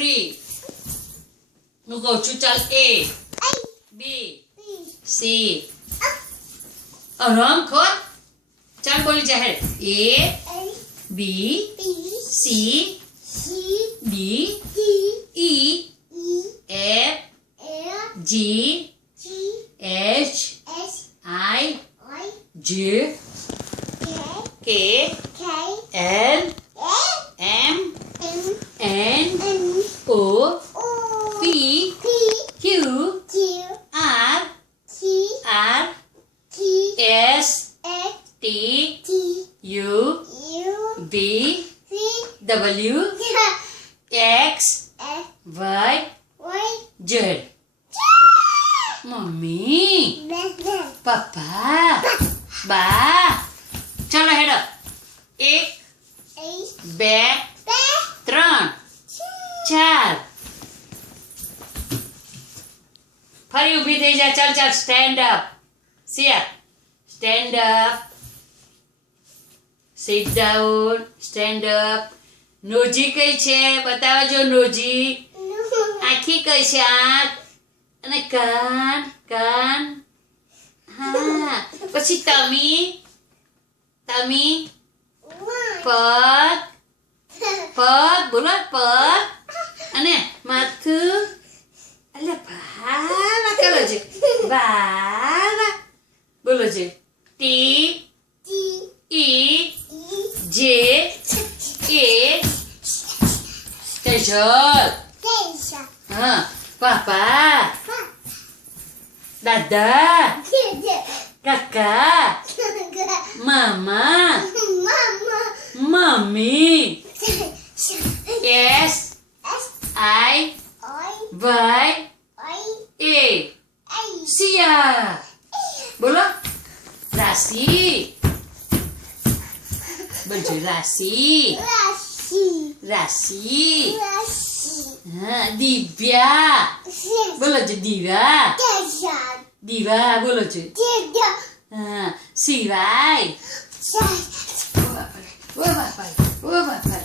tree. હું કહું છું ચાલ A B C રંગ ખોદ ચાલ બોલી જાહેર A B C D E F G H I J K L M N O P Q R S T U V W X Y Z. Mummy papa બા ચલો હેડો 1 2 3 4 ફરી ઊભી થઈ જા ચાલ ચાલ stand up Siya stand up sit down stand up નોજી કઈ છે બતાવજો નોજી આખી કઈ છે આંખ અને કાન કાન હા પછી તમી તમી પગ પગ બોલો પગ અને માથું અલે ભાવા કરો છે ભાવા બોલો છે ટી ઈ જે એ સ્ટેશન હા પાપા દાદા કાકા મામા mummy S I Y A સિયા બોલો રાશિ બોલજો રાશિ રાશિ હા દિવ્યા બોલો છો દિવ્યા દીવા બોલો છો હા સિવાય ઓ બાપા ઓ બાપા